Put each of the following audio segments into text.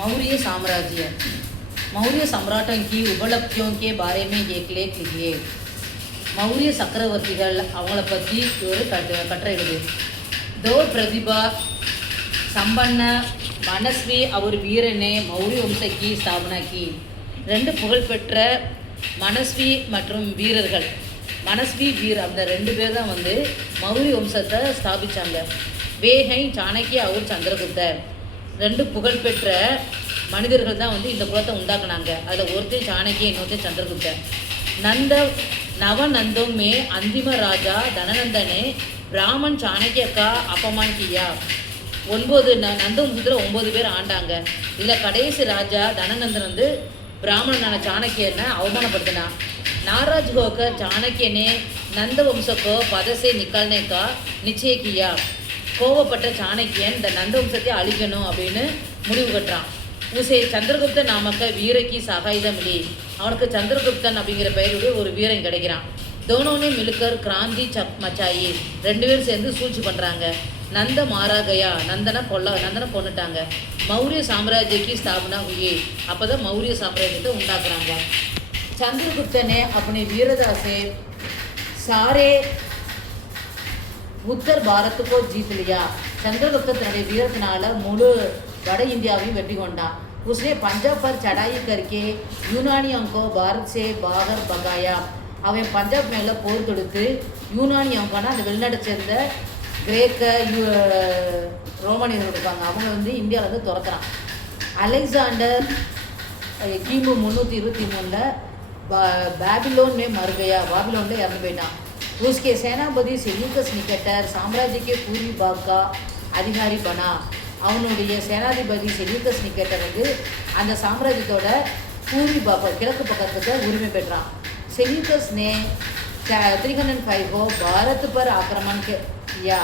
मौर्य साम्राज्य। मौर्य सम्राटों की उपलब्धियों के बारे में एक लेख लिखिए। मौर्य चक्रवर्तिகள் அவங்கள பற்றி ஒரு கட்டுரை எழுது। दो प्रतिभा संपन्न मनस्वी और वीर ने मौर्य वंश की स्थापना की। ரெண்டு புகழ்பெற்ற மனஸ்வி மற்றும் வீரர்கள், மனஸ்வி வீர் அந்த ரெண்டு பேர் தான் வந்து மௌரிய வம்சத்தை ஸ்தாபித்தாங்க. வேகை சாணக்கிய அவர் சந்திரகுப்தர் ரெண்டு புகழ்பெற்ற மனிதர்கள் தான் வந்து இந்த குலத்தை உண்டாக்குனாங்க. அதில் ஒருத்தர் சாணக்கிய, இன்னொருத்தர் சந்திரகுப்தர். नवनंदों में अंतिम राजा धननंदन ने ब्राह्मण चाणक्य का अपमान किया. 9 நந்தவம்சத்தில் 9 பேர் ஆண்டாங்க. இதில் கடைசி ராஜா தனநந்தன் வந்து பிராமணனான சாணக்கியனை அவமானப்படுத்தினான். नाराज होकर चाणक्य ने नंदवंश को पद से निकालने का निश्चय किया. கோவப்பட்ட சாணக்கியன் இந்த நந்தவம்சத்தை அழிக்கணும் அப்படின்னு முடிவு கட்டுறான். உசே சந்திரகுப்தன் நாமக்க வீரக்கி சகாயுதம் மிலி. அவனுக்கு சந்திரகுப்தன் அப்படிங்கிற பெயருடைய ஒரு வீரன் கிடைக்கிறான். தோனோனே மிலுக்கர் கிராந்தி மச்சாயி. ரெண்டு பேரும் சேர்ந்து சூழ்ச்சி பண்ணுறாங்க. நந்த மாராகயா, நந்தனை கொண்டுட்டாங்க. மௌரிய சாம்ராஜ்யக்கு ஸ்தாபனா हुई. அப்போ தான் மௌரிய சாம்ராஜ்யத்தை உண்டாக்குறாங்க. சந்திரகுப்தனே अपने वीरता से सारे उत्तर भारत को जीत लिया. चंद्रगुप्त तन्नुடைய வீரத்தினால முழு வட இந்தியாவையும் வெற்றி கொண்டான். उसने पंजाब पर चढ़ाई करके यूनानियों को भारत से बाहर भगाया. அவன் பஞ்சாப் மேலே போர் தொடுத்து யூனானியோக்கான அந்த வெளிநாட்டை சேர்ந்த கிரேக்க ரோமானியர்கள் இருப்பாங்க, அவங்க வந்து இந்தியாவிலேருந்து துரத்துறான். அலெக்சாண்டர் கிமு 323 பாபிலோன் மே மர் गया. பாபிலோனில் இறந்து போயிட்டான். उसके सेनापति सेल्यूकस निकटर साम्राज्य के पूर्वी भाग का अधिकारी बना. அவனுடைய சேனாதிபதி செல்யூக்கஸ் நிக்கேட்டர் வந்து அந்த சாம்ராஜ்யத்தோட பூர்வி பாகம் கிழக்கு பக்கத்துக்கு உரிமை பெற்றான். செல்யூக்கஸ் ने 305 को भारत पर आक्रमण किया.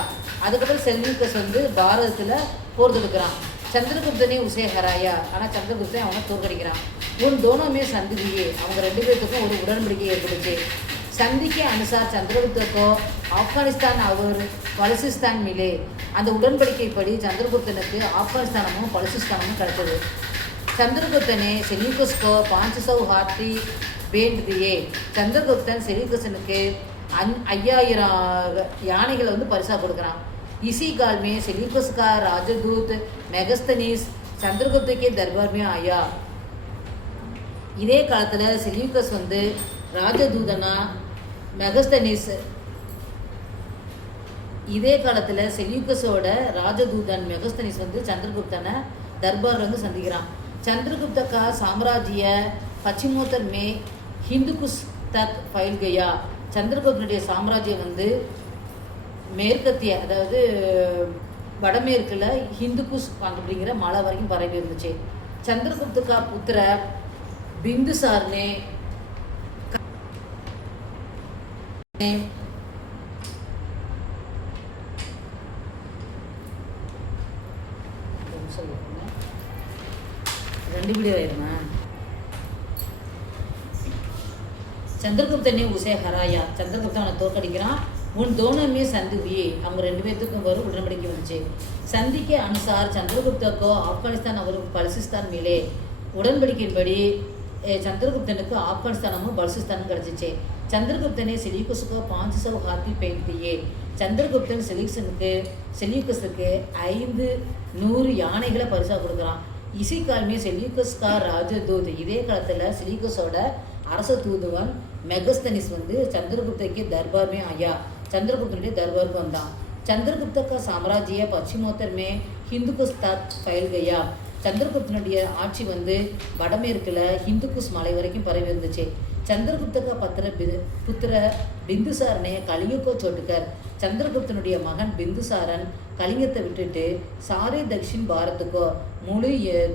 அதுக்கப்புறம் செல்யூக்கஸ் வந்து பாரதத்தில் போர் தொடுக்கிறான். சந்திரகுப்தனே உசே ஹராயா. ஆனால் சந்திரகுப்தன் அவனை தோற்கடிக்கிறான். உன் தோனோமே சந்திரியே. அவங்க ரெண்டு பேர்த்துக்கும் ஒரு உடன்படிக்கை ஏற்படுச்சு. संधि के अनुसार चंद्रगुप्त को ஆப்கானிஸ்தான் और பலுசிஸ்தான் मिले. அந்த உடன்படிக்கைப்படி சந்திரகுப்தனுக்கு ஆப்கானிஸ்தானமும் பலுசிஸ்தானமும் கிடைச்சது. சந்திரகுப்தனே செல்யூக்கஸ்கோ 500 हाथी भेंट दिए. சந்திரகுப்தன் செல்யூக்கஸனுக்கு 5000 யானைகளை வந்து பரிசாக கொடுக்குறான். इसी काल में सेल्यूकस का राजदूत मेगस्थनीस चंद्रगुप्त के दरबार में आया. இதே காலத்தில் செல்யூக்கஸ் வந்து ராஜதூதனா மெகஸ்தனிஸ் இதே காலத்தில் செல்யூக்கஸோட ராஜதூதன் மெகஸ்தனிஸ் வந்து சந்திரகுப்தனை தர்பார் வந்து சந்திக்கிறான். சந்திரகுப்த கா சாம்ராஜ்ய பச்சிமோத்தர் மே ஹிந்துகுஸ் தக் ஃபைல் கயா. சந்திரகுப்தனுடைய சாம்ராஜ்யம் வந்து மேற்கத்திய, அதாவது வடமேற்கில் ஹிந்துகுஸ் அப்படிங்கிற மலை வரைக்கும் பரவி இருந்துச்சு. சந்திரகுப்த கா புத்திர பிந்துசார்னே சந்திரகுப்தனே உசே ஹராயா. சந்திரகுப்தன் அவனை தோற்கடிக்கிறான். உன் தோனமே சந்தி हुई. அவங்க ரெண்டு பேர்த்துக்கும் ஒரு உடன்படிக்கை வந்துச்சு. சந்திக்கு அனுசார் சந்திரகுப்தக்கோ ஆப்கானிஸ்தான் और பலுசிஸ்தான் मिले. உடன்படிக்கையின்படி சந்திரகுப்தனுக்கு ஆப்கானிஸ்தானமும் பலுசிஸ்தானும் கிடச்சிச்சு. சந்திரகுப்தனே செல்யூக்கஸுக்கு 500 हाथी भेंट दिए. சந்திரகுப்தன் செல்யூக்கஸுக்கு 500 யானைகளை பரிசாக கொடுக்குறான். இசி காலமே செல்யூக்கஸ் கா ராஜதூத். இதே காலத்தில் செல்யூக்கஸோட அரச தூதுவன் மெகஸ்தனிஸ் வந்து சந்திரகுப்தக்கு தர்பார்மே ஆயா. சந்திரகுப்தனுடைய தர்பாருக்கு வந்தான். சந்திரகுப்த கா சாம்ராஜ்ய பச்சிமோத்தர் மே ஹிந்துகுஸ் தக் ஃபைல் கயா. சந்திரகுப்தனுடைய ஆட்சி வந்து வடமேற்கில் ஹிந்துகுஸ் மலை வரைக்கும் பரவி இருந்துச்சு. சந்திரகுப்த கா புத்திர பிந்துசாரனே கலிங்கக்கோ சோட்டுக்கர். சந்திரகுப்தனுடைய மகன் பிந்துசாரன் கலிங்கத்தை விட்டுட்டு சாரே தக்ஷின் பாரத்துக்கோ முழு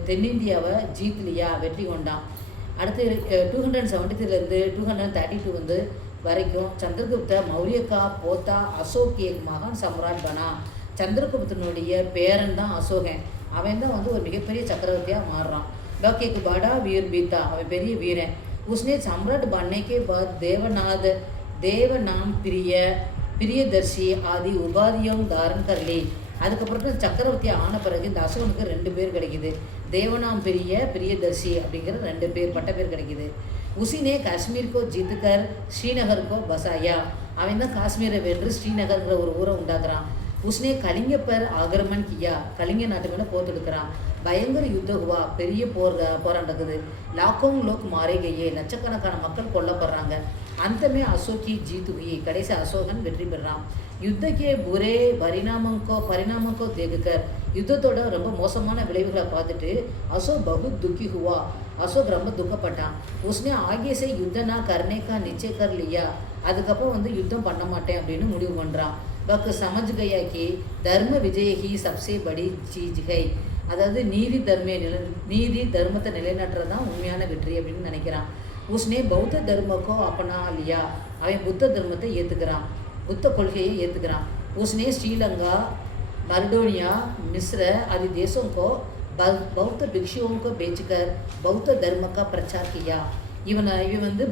தென்னிந்தியாவை ஜீத்லியா வெற்றி கொண்டான். அடுத்து 273 232 வந்து வரைக்கும் சந்திரகுப்த மௌரியக்கா போத்தா அசோக் ஏக் மகான் சம்ராட் பனா. சந்திரகுப்தனுடைய பேரன் தான் அசோகன். அவன் தான் வந்து ஒரு மிகப்பெரிய சக்கரவர்த்தியாக மாறுறான். லோகேக்கு படா வீர் பீத்தா. அவன் பெரிய வீரன். उसने सम्राट बनने के बाद देवनाम प्रियदर्शी आदि उपाधियों धारण कर ली. அதுக்கப்புறம் சக்கரவர்த்தி ஆன பிறகு இந்த அசோகனுக்கு 2 பேர் கிடைக்குது. தேவனாம் பெரிய பிரியதர்ஷி அப்படிங்கிற 2 பேர் பட்ட பேர் கிடைக்குது. உசினே காஷ்மீர்கோ ஜித்துக்கர் ஸ்ரீநகருக்கோ பசாயா, அவன் தான் காஷ்மீரை வென்று ஸ்ரீநகர்ங்கிற ஒரு ஊரை உண்டாக்குறான். உஸ்னே கலிங்க பர் ஆகிரமன் கியா, கலிங்க நாட்டு மேலே போர் தொடுக்கிறான். பயங்கர யுத்த ஹுவா, பெரிய போராட்டம் நடக்குது. லாக்கோங் லோக் மாரே கையே, லட்சக்கணக்கான மக்கள் கொல்லப்படுறாங்க. அந்தமே அசோகி ஜீத் ஹுயி, கடைசி அசோகன் வெற்றி பெறான். யுத்தக்கே புரே பரிணாமக்கோ தேகுக்கர், யுத்தத்தோட ரொம்ப மோசமான விளைவுகளை பார்த்துட்டு அசோக் பகுத் துக்கி ஹுவா, அசோக் ரொம்ப துக்கப்பட்டான். உஸ்னே ஆகேசே யுத்தனா கர்னேக்கா நிச்சயக்கர் லியா, அதுக்கப்புறம் யுத்தம் பண்ண மாட்டேன் அப்படின்னு முடிவு பண்ணுறான். பக்கு சமஜ் கயா கி தர்ம விஜயகி சப்சே படி சீஜ் கை, அதாவது நீதி தர்மத்தை நிலைநாட்டுறது தான் உண்மையான வெற்றி அப்படின்னு நினைக்கிறான். உஸ்னே பௌத்த தர்மக்கோ அப்பனா லியா, அவன் புத்த தர்மத்தை ஏற்றுக்கிறான், புத்த கொள்கையை ஏற்றுக்கிறான். உஸ்னே ஸ்ரீலங்கா मर्डोनिया मिस्र आदि देशों को बौद्ध भिक्षुओं को बेचकर बौद्ध धर्म का प्रचार किया. இவன்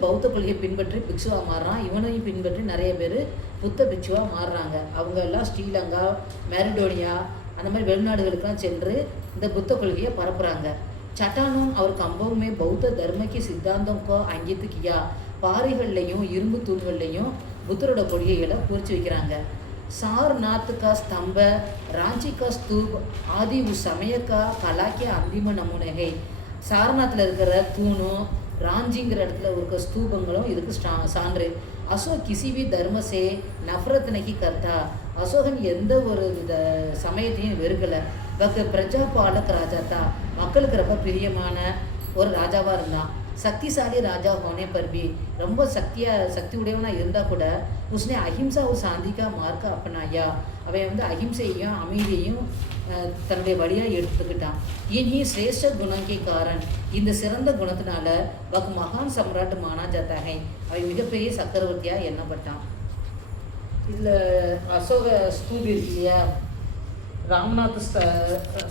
பௌத்த கொள்கையை பின்பற்றி பிக்ஷுவாக மாறுறான். இவனையும் பின்பற்றி நிறைய பேர் புத்த பிக்ஷுவாக மாறுறாங்க. அவங்க எல்லாம் ஸ்ரீலங்கா, மேரிடோனியா அந்த மாதிரி வெளிநாடுகளுக்கெல்லாம் சென்று இந்த புத்த கொள்கையை பரப்புகிறாங்க. சட்டானும் அவர் கம்பவுமே பௌத்த தர்மக்கு சித்தாந்தம்கோ அங்கித்து கியா, பாறைகள்லையும் இரும்பு தூண்கள்லையும் புத்தரோட கொள்கைகளை குறித்து வைக்கிறாங்க. सारनाथ का स्तंभ, रांची का स्तूप आदि उस समय का कला के अंतिम नमूने है. சாரநாத்தில் இருக்கிற தூணும் ராஞ்சிங்கிற இடத்துல இருக்க ஸ்தூபங்களும் இதுக்கு சான்று. அசோக் கிசிவி தர்மசே நஃபரத் நகி கர்த்தா, அசோகன் எந்த ஒரு சமயத்தையும் வெறுக்கலை. பக்கு பிரஜா பாலக் ராஜா தான், மக்களுக்கு ரொம்ப பிரியமான ஒரு ராஜாவாக இருந்தான். சக்திசாலி ராஜா ஹோனே பர்பி, ரொம்ப சக்தி உடையவனாக இருந்தால் கூட உஸ்னே அஹிம்சா ஒரு சாந்திக்கா மார்க்க அப்பனாயா, அவன் அஹிம்சையும் அமைதியையும் தன்னுடைய வழியாக எடுத்துக்கிட்டான். இனி சிரேஷ்ட குணங்கி காரன், இந்த சிறந்த குணத்தினால வக் மகான் சம்ராட் மானா ஜாத்தாகை, அவன் மிகப்பெரிய சக்கரவர்த்தியாக எண்ணப்பட்டான். இதில் அசோக ஸ்தூபி இருக்கு இல்லையா,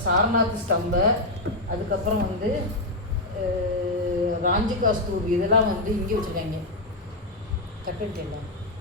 சாரநாத் ஸ்தம்ப, அதுக்கப்புறம் ராஞ்சிகா ஸ்தூபி, இதெல்லாம் இங்கே வச்சுருக்காங்க. கட்டுலாம்